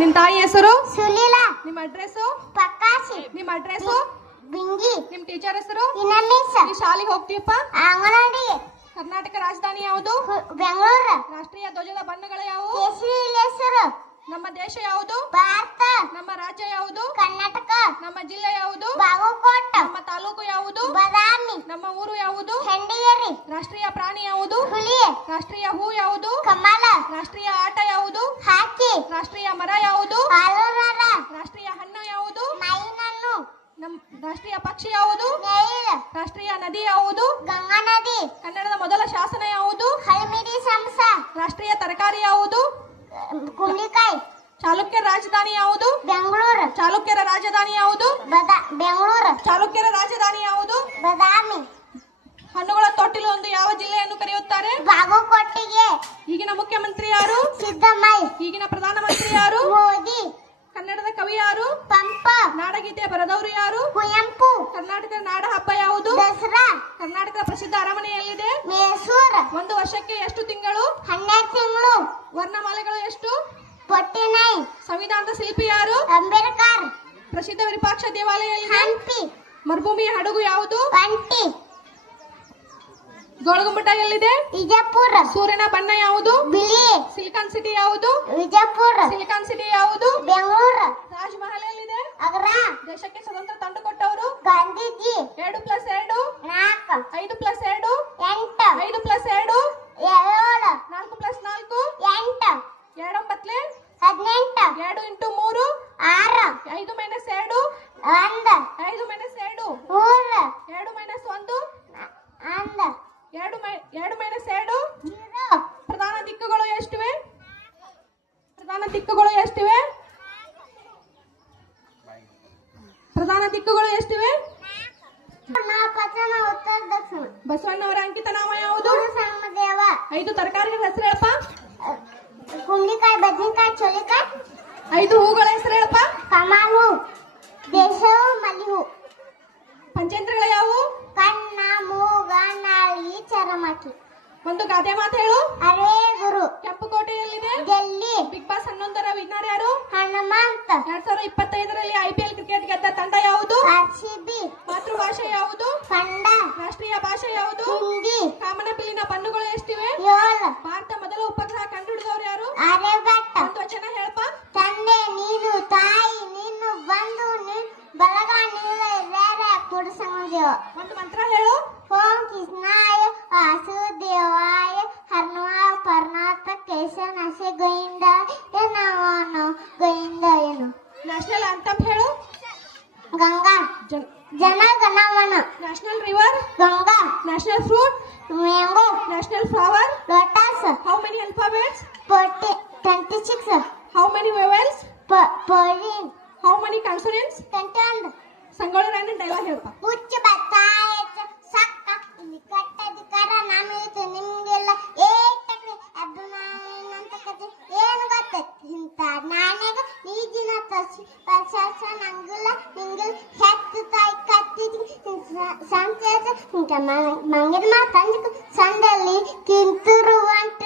ನಿಮ್ ತಾಯಿ ಹೆಸರು? ಸುಲೀಲ ನಿಮ್ಮ ಅಡ್ರೆಸ್ಸು? ಪಕ್ಕಾಸಿ ನಿಮ್ಮ ಅಡ್ರೆಸ್ ಬಿಂಗಿ. ನಿಮ್ ಟೀಚರ್ ಹೆಸರು? ಈ ಶಾಲೆಗೆ ಹೋಗ್ತೀಯಪ್ಪ? ಅಂಗನವಾಡಿ. ಕರ್ನಾಟಕ ರಾಜಧಾನಿ ಯಾವುದು? ಬೆಂಗಳೂರು. ರಾಷ್ಟ್ರೀಯ ಧ್ವಜದ ಬಣ್ಣಗಳು ಯಾವುವು? ಹೆಸರು. ನಮ್ಮ ದೇಶ ಯಾವುದು? ಭಾರತ. ನಮ್ಮ ರಾಜ್ಯ ಯಾವುದು? ಕರ್ನಾಟಕ. ನಮ್ಮ ಜಿಲ್ಲೆ ಯಾವುದು? ಬಾಗಲಕೋಟ. ನಮ್ಮ ತಾಲೂಕು ಯಾವುದು? ಬದಾಮಿ. ನಮ್ಮ ಊರು ಯಾವುದು? ಹೆಂಡಿಗೇರಿ ರಾಷ್ಟ್ರೀಯ ಪ್ರಾಣಿ ಯಾವುದು? ಹುಲಿ ರಾಷ್ಟ್ರೀಯ ಹೂ ಯಾವುದು? ಕಮಲ. ರಾಷ್ಟ್ರೀಯ ರಾಷ್ಟ್ರೀಯ ಮರ ಯಾವುದು? ರಾಷ್ಟ್ರೀಯ ಹಣ್ಣು ಯಾವುದು? ನಮ್ಮ ನಮ್ ರಾಷ್ಟ್ರೀಯ ಪಕ್ಷಿ ಯಾವುದು? ರಾಷ್ಟ್ರೀಯ ನದಿ ಯಾವುದು? ಗಂಗಾ ನದಿ. ಕನ್ನಡದ ಮೊದಲ ಶಾಸನ ಯಾವುದು? ಹಳಮಿಡಿ ಸಂಸ. ರಾಷ್ಟ್ರೀಯ ತರಕಾರಿ ಯಾವುದು? ಕುಂಬಳಿಕಾಯಿ ಚಾಲುಕ್ಯರ ರಾಜಧಾನಿ ಯಾವುದು? ಬೆಂಗಳೂರು. ಚಾಲುಕ್ಯರ ರಾಜಧಾನಿ ಯಾವುದು? ಬೆಂಗಳೂರು. ಚಾಲುಕ್ಯರ ರಾಜಧಾನಿ ಯಾವುದು? ಬದಾಮಿ. ಹಣ್ಣುಗಳ ತೊಟ್ಟಿಲು ಒಂದು ಯಾವ ಜಿಲ್ಲೆಯನ್ನು ಕರೆಯುತ್ತಾರೆ? ಬಾಗಲಕೋಟೆಗೆ ನಾಡಗೀತೆ ಬರೆದವರು ಯಾರು? ಕುವೆಂಪು. ಕರ್ನಾಟಕದ ನಾಡ ಹಬ್ಬ ಯಾವುದು? ದಸರಾ. ಕರ್ನಾಟಕದ ಪ್ರಸಿದ್ಧ ಅರಮನೆ ಎಲ್ಲಿದೆ? ಮೈಸೂರು. ಒಂದು ವರ್ಷಕ್ಕೆ ಎಷ್ಟು ತಿಂಗಳು? ಹನ್ನೆರಡು ತಿಂಗಳು. ವರ್ಣಮಾಲೆಗಳು ಎಷ್ಟು? ಫೋರ್ಟಿ ನೈನ್ ಸಂವಿಧಾನದ ಶಿಲ್ಪಿ ಯಾರು? ಅಂಬೇಡ್ಕರ್. ಪ್ರಸಿದ್ಧ ವಿರೂಪಾಕ್ಷ ದೇವಾಲಯ ಎಲ್ಲಿದೆ? ಹಂಪಿ. ಮರುಭೂಮಿಯ ಹಡಗು ಯಾವುದು? ಒಂಟಿ. ಗೋಳಗುಮ್ಮಟ ಎಲ್ಲಿದೆ? ವಿಜಯಪುರ ಸೂರ್ಯನ ಬಣ್ಣ ಯಾವುದು? ಬಿಳಿ. ಸಿಲಿಕಾನ್ ಸಿಟಿ ಯಾವುದು? ವಿಜಯಪುರ ಸಿಲಿಕಾನ್ ಸಿಟಿ ಯಾವುದು? ಬೆಂಗಳೂರು. ದೇಶಕ್ಕೆ ಸ್ವತಂತ್ರ ತಂದು ಕೊಟ್ಟವರು? ಗಾಂಧೀಜಿ. ಎರಡು ಪ್ಲಸ್ ಎರಡು? ನಾಲ್ಕು. ಐದು ಪ್ಲಸ್ ಎರಡು? ಎಂಟು. ಐದು ಪ್ಲಸ್ ಎರಡು? ಏಳು. ನಾಲ್ಕು ಪ್ಲಸ್ ನಾಲ್ಕು? ಎಂಟು. ಎರಡೊಂಬತ್ಲೆ ಹದಿನೆಂಟು. ಎರಡು ಇಂಟು ಮೂರು? ಆರು. ಐದು ಮೈನಸ್ ಎರಡು? ಒಂದು. ಐದು ಮೈನಸ್ ಎರಡು? ಮೂರು. ಎರಡು ಮೈನಸ್ ಒಂದು? ಒಂದು. ಎರಡು ಮೈ ಎರಡು ಮೈನಸ್ ಎರಡು? ಪ್ರಧಾನ ದಿಕ್ಕುಗಳು ಎಷ್ಟಿವೆ? ಪ್ರಧಾನ ದಿಕ್ಕುಗಳು ಎಷ್ಟಿವೆ? ಪ್ರಧಾನ ದಿಕ್ಕುಗಳು ಎಷ್ಟಿವೆ? ಬಸವಣ್ಣವರ ಅಂಕಿತ ನಾಮ ಯಾವುದು ಐದು ತರಕಾರಿಗಳ ಹೆಸರು ಹೇಳಪ್ಪ. ಕುಂಬಳಿಕಾಯಿ ಬದನೆಕಾಯಿ ಚೋಳಿಕಾಯಿ ಐದು ಹೂಗಳ ಹೆಸರು ಹೇಳಪ್ಪ. ಕಮಾಲು ದೇಶ ಮಲ್ಲಿ ಹೂ. ಪಂಚೇಂದ್ರಗಳ ಯಾವು ಕಣ್ಣ ಮೂಗ ನಾಳಿ ಚರಮಕಿ ಒಂದು ಗಾದೆ ಮಾತು ಹೇಳು. ಅರೇ ಗುರು. ಕೆಂಪು ಕೋಟೆಯಲ್ಲಿದೆ. ಡೆಲ್ಲಿ. ಬಿಗ್ ಬಾಸ್ ಹನ್ನೊಂದರ ವಿನ್ನರ್ ಯಾರು? ಹನುಮಂತ. ಎರಡ್ ಸಾವಿರದ ಇಪ್ಪತ್ತೈದರಲ್ಲಿ ಐಪಿಎಲ್ ಪಿ ಎಲ್ ತಂಡ ಯಾವುದು ಆರ್ ಸಿ ಬಿ ಮಾತೃಭಾಷೆ ಯಾವುದು? ಕನ್ನಡ ರಾಷ್ಟ್ರೀಯ ಭಾಷೆ ಯಾವುದು? ಹಿಂದಿ. ಕಾಮನಬಿಲ್ಲಿನ ಬಣ್ಣಗಳು ಎಷ್ಟಿವೆ? ಏಳು. ಭಾರತ ಮೊದಲ ಉಪಗ್ರಹ ಕಂಡುಹಿಡಿದವರು ಯಾರು? ಆರ್ಯಭಟ್ಟ ಒಂದು ವಚನ ಹೇಳಪ್ಪ ತಂದೆ ನೀನು ತಾಯಿ ನೀನು ಬಂದು ನೀನು ಬಲಗ ನೀಲ ಹಿರಿಯರ ಕುಡು ಸಂಗಮದೇವ ಒಂದು ಮಂತ್ರ ಹೇಳು. ಓಂ ಕೃಷ್ಣಾಯ ವಾಸುದೇವಾಯ ಹರ್ನವ ಪರ್ನಾಥ ನಶೆ ಗೋವಿಂದ ಏನವನು ಗೋವಿಂದ ಏನು ನ್ಯಾಷನಲ್ ಅಂತ ಹೇಳು. Ganga. Jana Ganamana national river Ganga. National fruit mango national flower lotus how many alphabets forty twenty six how many vowels ಪೋಲಿನ್ how many consonants twenty ಒಂದು ಸಂಗೊಳ್ಳಿ ರಾಯಣ್ಣ ಡೈಲಾಗ್ ಹೇಳ್ತಾ ಹುಚ್ಚು ಬತ್ತಾಯ ಸಕ್ಕ ಇಲ್ಲಿ ಕಟ್ಟದಿಕರ ನಮಗೆ ನಿಮಗೆಲ್ಲ ಏಟಕ್ಕೆ ಅಭಿಮಾನ ಅಂತ ಕತೆ ಏನು ಗೊತ್ತೈತಿ ಇಂಥ ಈ ದಿನ ತಸಿ ನಿಂಗಿಲ್ಲ ಮಂಗದ ಮಾ ತಂಜ ಸಂದಲ್ಲಿ ತಿಂತುರು ಅಂತ